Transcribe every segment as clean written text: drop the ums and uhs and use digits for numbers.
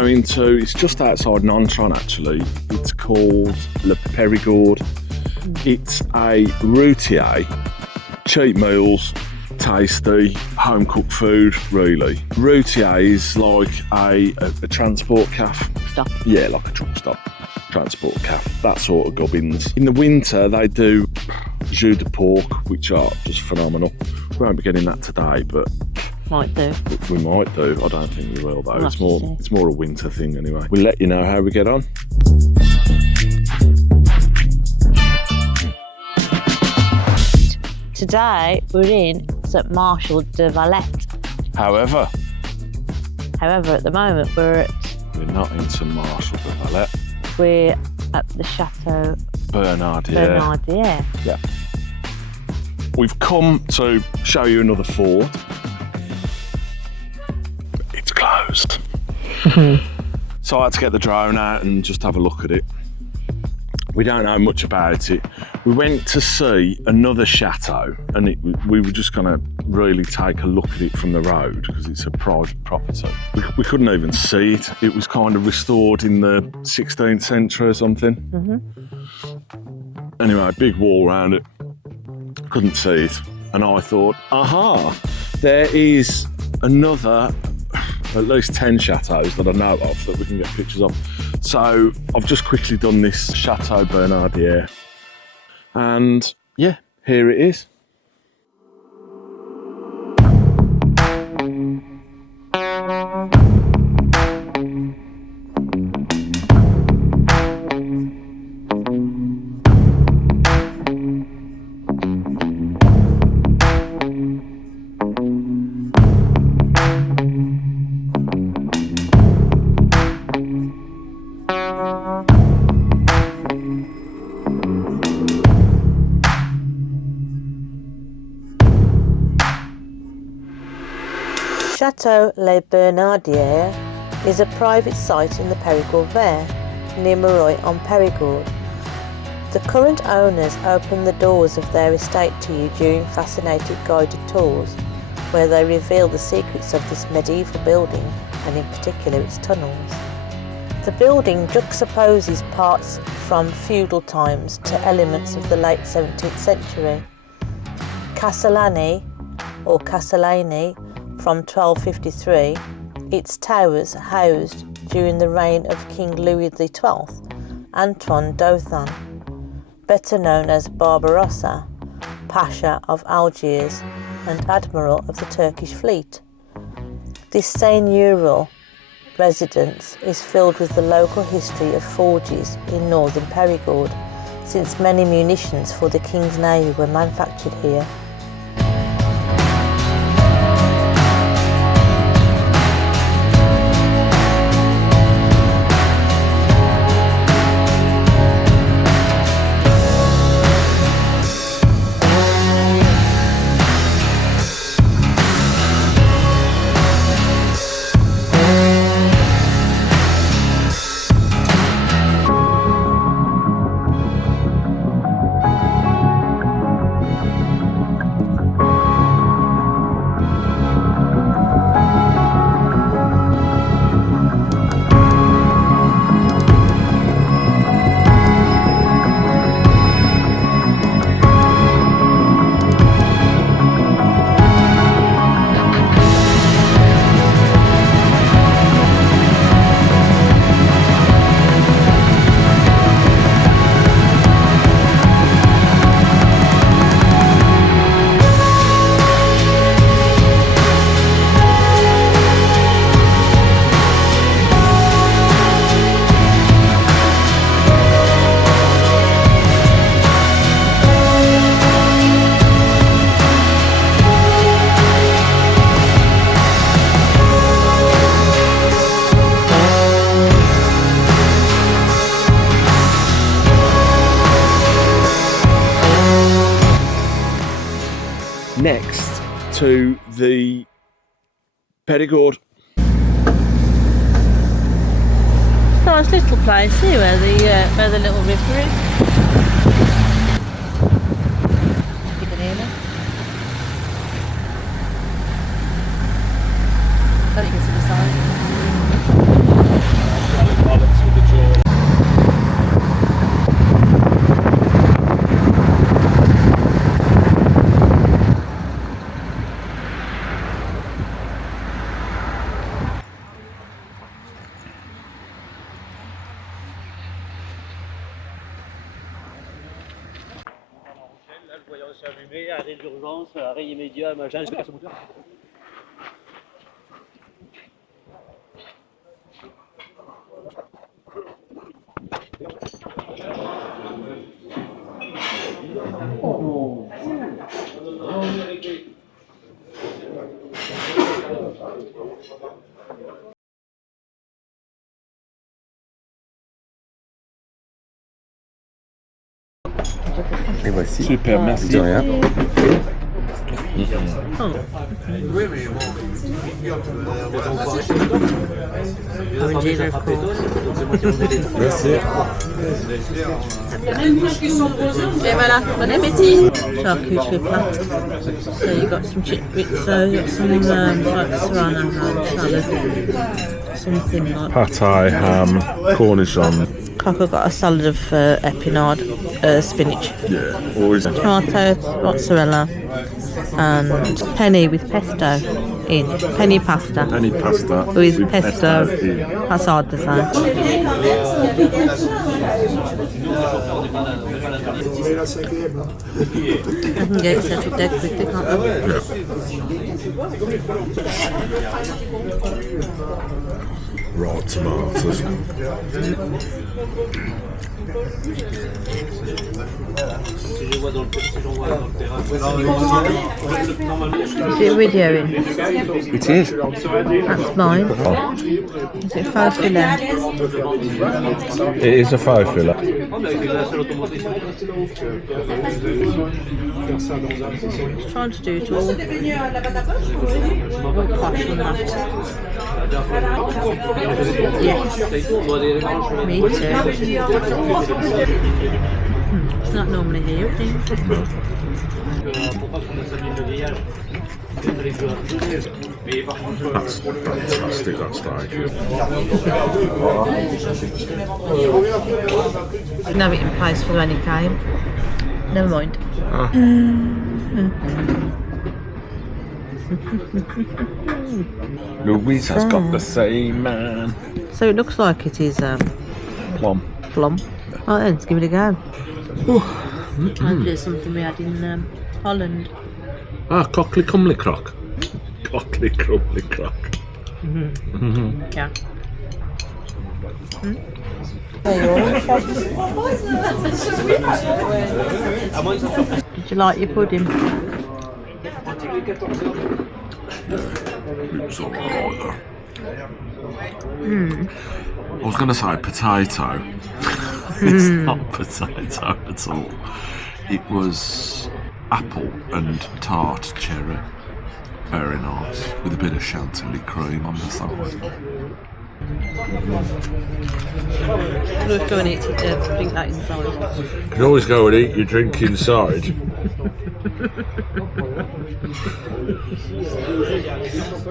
going to, it's just outside Nontron actually. It's called Le Périgord. It's a routier, cheap meals, tasty, home cooked food, really. Routier is like a transport cafe. Stop. Yeah, like a truck stop. Transport cafe, that sort of gubbins. In the winter, they do jus de porc, which are just phenomenal. We won't be getting that today, but might do. We might do. I don't think we will though. We'll It's more a winter thing anyway. We'll let you know how we get on. Today we're in Saint Martial de Valette. However, at the moment we're not in Saint Martial de Valette. We're at the Château Bernadière. Yeah. We've come to show you another fort. It's closed. So I had to get the drone out and just have a look at it. We don't know much about it. We went to see another chateau and we were just gonna really take a look at it from the road because it's a private property. We couldn't even see it. It was kind of restored in the 16th century or something. Anyway, big wall around it. Couldn't see it. And I thought, aha, there is another at least 10 chateaux that I know of that we can get pictures of. So I've just quickly done this Château Bernadière, and yeah, here it is. Château La Bernadière is a private site in the Périgord Vert, near Mareuil on Périgord. The current owners open the doors of their estate to you during fascinating guided tours, where they reveal the secrets of this medieval building and in particular its tunnels. The building juxtaposes parts from feudal times to elements of the late 17th century. Castellani, or Castellani, from 1253, its towers housed during the reign of King Louis XII, Antoine Dauphin, better known as Barbarossa, Pasha of Algiers and Admiral of the Turkish fleet. This seigneurial residence is filled with the local history of forges in northern Périgord, since many munitions for the King's Navy were manufactured here. Next to the Périgord. Nice little place here where the little river is. You can hear me? I don't think you can see the sign. C'est allumé, arrêt d'urgence, arrêt immédiat, machin, j'espère que ce moteur. Et voici. Super, merci. De rien. Merci. Et voilà, bon appétit. Charcuterie plat. So you got some so you got some like serene salad, something like. Pate, ham, cornichon. Cocker got a salad of epinard, spinach, Yeah, always. tomato, mozzarella, and penny with pesto in. Penny pasta. Any pasta With pesto. in. That's hard to say. I can get it settled dead quickly, can't I? Raw tomatoes. Is it videoing? It is. That's mine. Is it faux filet? It is a faux filet. Trying to do it all. Posh and that. Yes. Me too. It's not normally here, I think. That's fantastic, that steak. Didn't have it in place for when he came. Never mind. Louisa's got the same man. So it looks like it is Plum. plum. Right then, let's give it a go. Hopefully it's something we had in Holland. Ah, cockly cumly crock. Cockly crumbly crock. Yeah. Did you like your pudding? It's alright though. I was going to say potato. It's not potato at all. It was apple and tart cherry. Very nice. With a bit of chantilly cream on the side. Let's go and eat it, drink that inside. You can always go and eat your drink inside.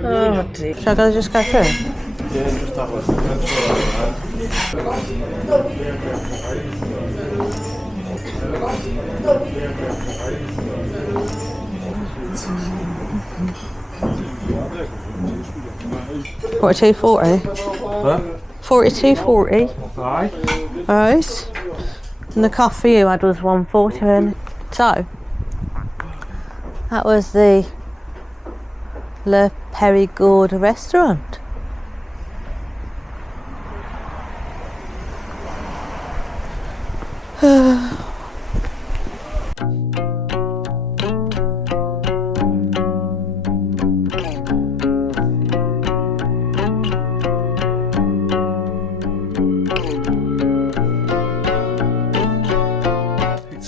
Oh dear. Shall I just go through? $42.40. Huh? $42.40. Aye. Right. And the coffee you had was $1.40. So that was the Le Périgord restaurant.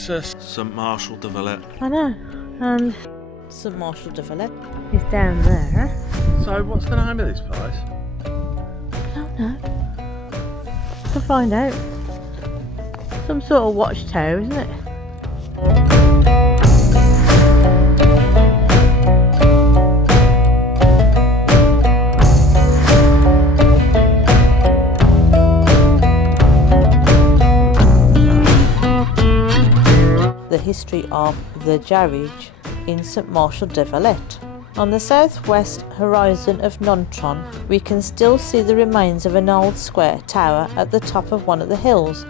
It's Saint Martial de Valette. I know. And Saint Martial de Valette is down there. So what's the name of this place? I don't know. We'll find out. Some sort of watchtower, isn't it? The history of the Jarrige in Saint Martial de Valette. On the southwest horizon of Nontron, we can still see the remains of an old square tower at the top of one of the hills,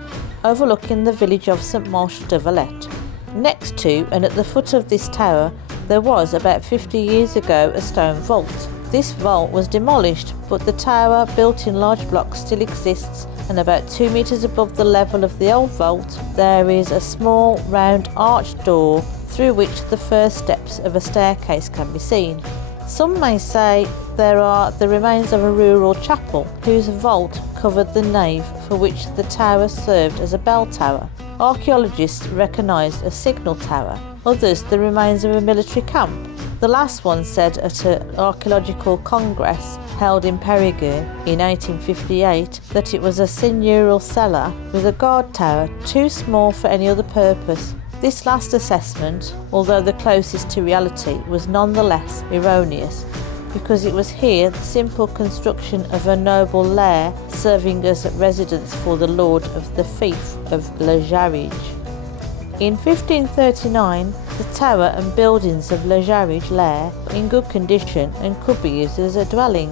overlooking the village of Saint Martial de Valette. Next to and at the foot of this tower there was about 50 years ago a stone vault. This vault was demolished, but the tower, built in large blocks, still exists, and about 2 metres above the level of the old vault there is a small round arched door through which the first steps of a staircase can be seen. Some may say there are the remains of a rural chapel whose vault covered the nave, for which the tower served as a bell tower. Archaeologists recognised a signal tower, others the remains of a military camp. The last one said at an archaeological congress held in Périgord in 1858 that it was a seigneurial cellar with a guard tower too small for any other purpose. This last assessment, although the closest to reality, was nonetheless erroneous, because it was here the simple construction of a noble lair serving as residence for the lord of the fief of La Jarrige. In 1539, the tower and buildings of La Jarrige lair were in good condition and could be used as a dwelling.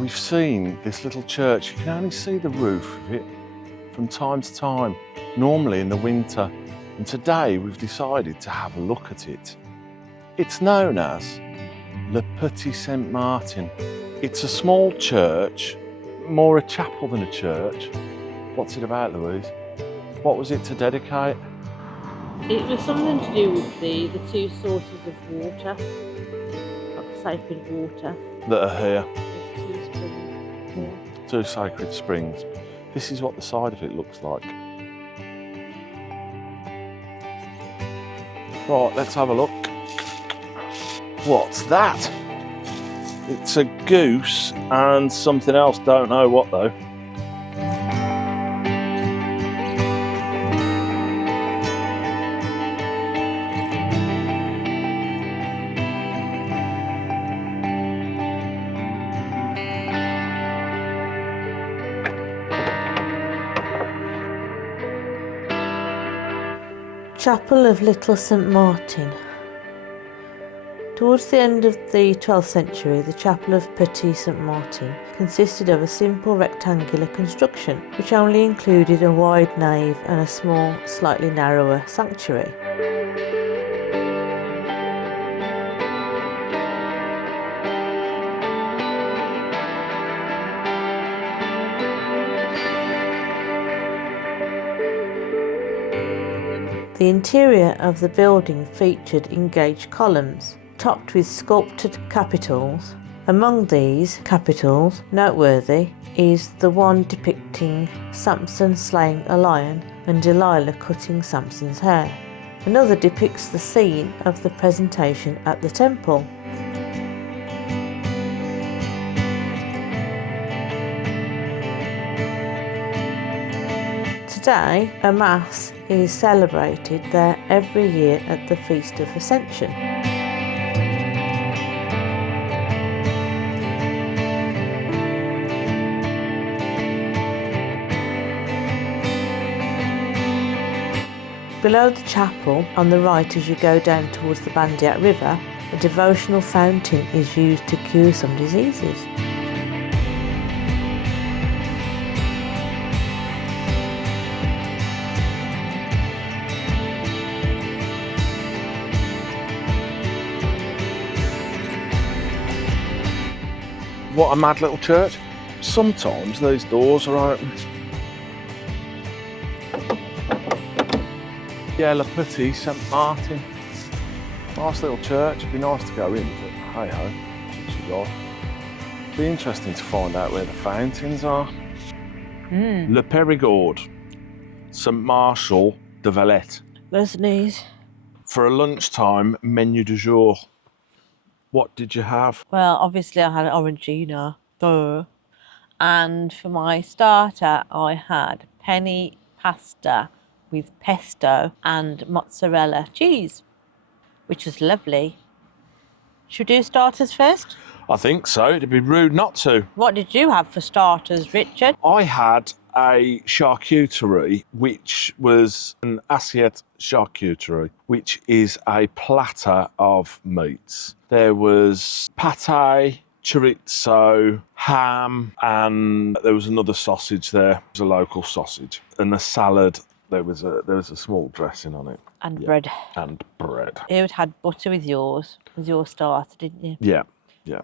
We've seen this little church. You can only see the roof of it from time to time, normally in the winter. And today we've decided to have a look at it. It's known as Le Petit Saint Martin. It's a small church, more a chapel than a church. What's it about, Louise? What was it to dedicate? It was something to do with the two sources of water, like sacred water. That are here. There's two springs here. Two sacred springs. This is what the side of it looks like. Right, let's have a look. What's that? It's a goose and something else, don't know what though. Chapel of Little Saint Martin. Towards the end of the 12th century, the Chapel of Petit Saint Martin consisted of a simple rectangular construction, which only included a wide nave and a small, slightly narrower sanctuary. The interior of the building featured engaged columns, topped with sculpted capitals. Among these capitals, noteworthy is the one depicting Samson slaying a lion and Delilah cutting Samson's hair. Another depicts the scene of the presentation at the temple. Today, a Mass is celebrated there every year at the Feast of Ascension. Below the chapel, on the right as you go down towards the Bernardie River, a devotional fountain is used to cure some diseases. What a mad little church. Sometimes these doors are open. Yeah, Le Petit Saint Martin. Nice little church. It'd be nice to go in, but hey ho, what you got? Be interesting to find out where the fountains are. Le Périgord, Saint Martial de Valette. Those knees. For a lunchtime menu du jour. What did you have? Well, obviously I had orangina, duh. And for my starter, I had penny pasta with pesto and mozzarella cheese, which was lovely. Should we do starters first? I think so. It'd be rude not to. What did you have for starters, Richard? I had a charcuterie, which was an assiette charcuterie, which is a platter of meats. There was pate, chorizo, ham, and there was another sausage there. It was a local sausage. And the salad, there was a small dressing on it. And bread. And bread. You had butter with yours, with your starter, didn't you? Yeah.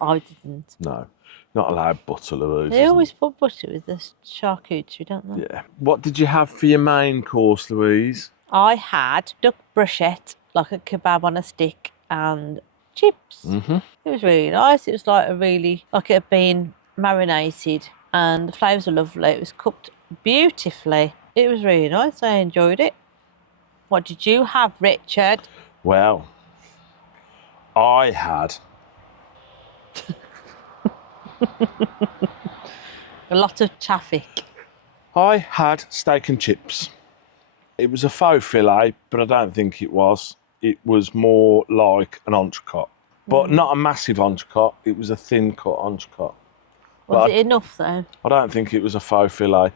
I didn't. No, not allowed butter, Louise. They always put butter with the charcuterie, don't they? Yeah. What did you have for your main course, Louise? I had duck bruschette, like a kebab on a stick, and chips. Mm-hmm. It was really nice. It was like it had been marinated, and the flavours were lovely. It was cooked beautifully. It was really nice. I enjoyed it. What did you have, Richard? Well, I had A lot of traffic. I had steak and chips. It was a faux filet, but I don't think it was. It was more like an entrecôte, but not a massive entrecôte. It was a thin cut entrecôte. Was it enough though? I don't think it was a faux filet,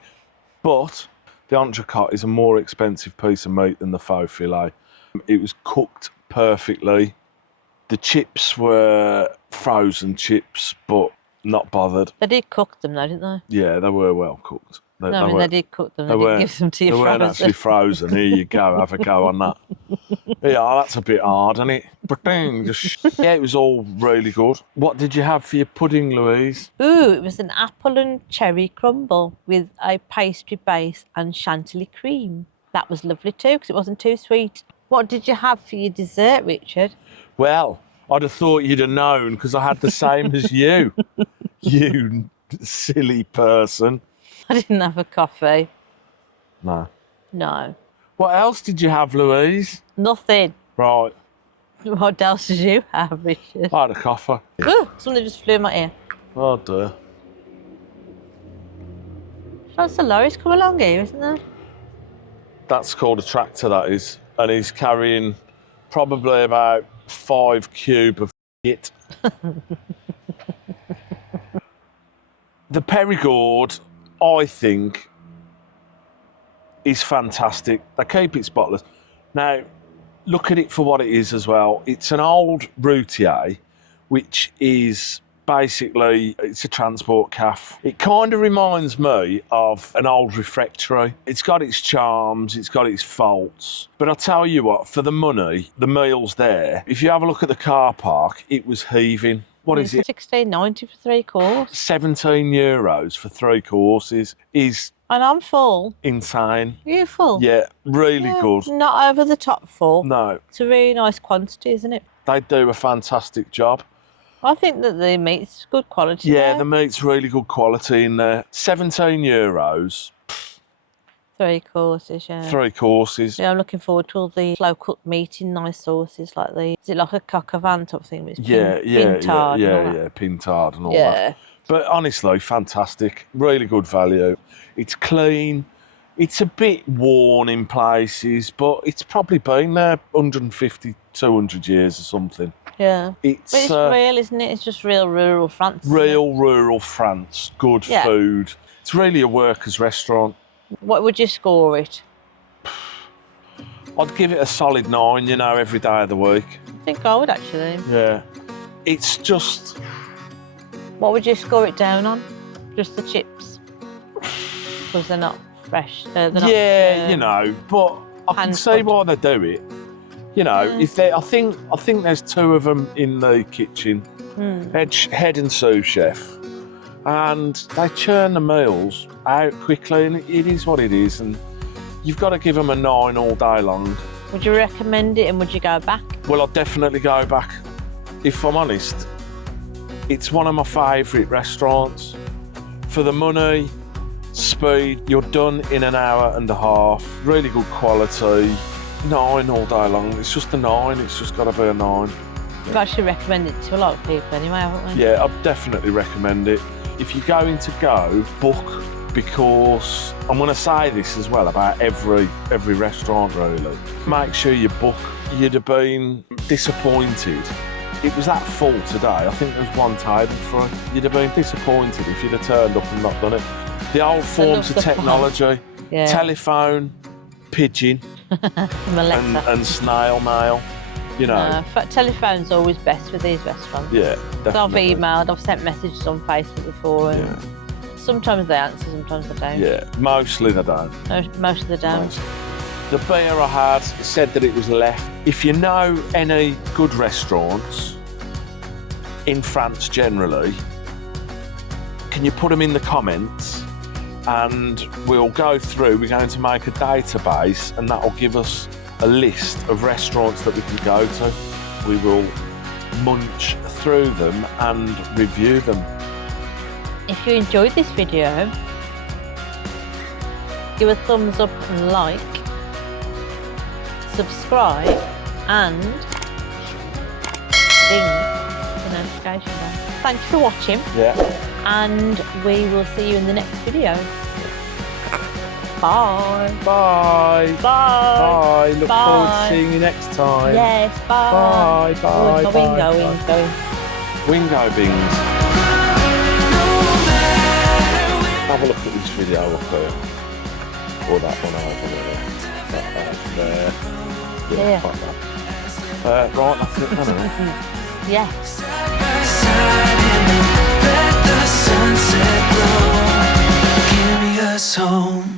but the entrecôte is a more expensive piece of meat than the faux filet. It was cooked perfectly. The chips were frozen chips, but not bothered. They did cook them though, didn't they? Yeah, they were well cooked. They They did cook them. They didn't give them to you They frozen. weren't actually frozen. Here you go, have a go on that. Yeah, that's a bit hard, isn't it? Yeah, it was all really good. What did you have for your pudding, Louise? Ooh, it was an apple and cherry crumble with a pastry base and chantilly cream. That was lovely too, because it wasn't too sweet. What did you have for your dessert, Richard? Well, I'd have thought you'd have known, because I had the same as you. You silly person. I didn't have a coffee. No. No. What else did you have, Louise? Nothing. Right. What else did you have, Richard? I had a coffee. Ooh, something just flew in my ear. Oh dear. That's the lorry's come along here, isn't there? That's called a tractor, that is. And he's carrying probably about 5 cube of shit. The Périgord, I think, is fantastic. They keep it spotless. Now, look at it for what it is as well. It's an old routier, which is basically, it's a transport cafe. It kind of reminds me of an old refectory. It's got its charms, it's got its faults. But I'll tell you what, for the money, the meals there, if you have a look at the car park, it was heaving. What is it? £16.90 for 3 courses. €17 for 3 courses is And I'm full. insane. You're full? Yeah, really good. Not over the top full. No, It's a really nice quantity, isn't it? they do a fantastic job. I think that the meat's good quality. Yeah, there. the meat's really good quality in there. €17, 3 courses, yeah. 3 courses. Yeah, I'm looking forward to all the slow cooked meat in nice sauces like the. Is it like a coq au vin type thing? It's Yeah, pintard and all that. yeah, pintard and all Yeah. that. But honestly, fantastic. Really good value. It's clean. It's a bit worn in places, but it's probably been there 150, 200 years or something. Yeah. But It's it's real, isn't it? It's just real rural France. isn't it? real rural France. Good Yeah. food. It's really a workers' restaurant. What would you score it? I'd give it a solid 9, every day of the week. I think I would actually. Yeah. It's just, What would you score it down on? Just the chips? Because they're not fresh. They're not, but I can hand see cut. why they do it. If they, I think there's 2 of them in the kitchen, head and sous chef, and they churn the meals out quickly, and it is what it is, and you've got to give them a 9 all day long. Would you recommend it and would you go back? Well, I'd definitely go back. If I'm honest, it's one of my favourite restaurants. For the money, speed, you're done in an hour and a half. Really good quality. 9 all day long. It's just a 9. It's just got to be a 9. We've actually recommended it to a lot of people anyway, haven't we? Yeah, I'd definitely recommend it. If you're going to go, book, because I'm going to say this as well about every restaurant really. Make sure you book. You'd have been disappointed. It was that full today. I think there was one table free. You'd have been disappointed if you'd have turned up and not done it. The old forms of technology, telephone, pigeon, and snail mail. You know, telephone's always best with these restaurants. Yeah, definitely. I've emailed, I've sent messages on Facebook before, and sometimes they answer, sometimes they don't. Yeah, mostly they don't. Most of the don't. The beer I had said that it was left. If you know any good restaurants in France generally, can you put them in the comments? And we'll go through. We're going to make a database, and that will give us a list of restaurants that we can go to. We will munch through them and review them. If you enjoyed this video, give a thumbs up and like, subscribe, and ding the notification bell. Thanks for watching. And we will see you in the next video. Bye. Bye. Bye. Bye. Look forward to seeing you next time. Yes, bye. Bye. Bye. Wingo. Wingo bings. Have a look at this video up there. Or that one over there. There. Like that. Right, that's it, isn't it? Yes. Let the sunset glow, carry us home.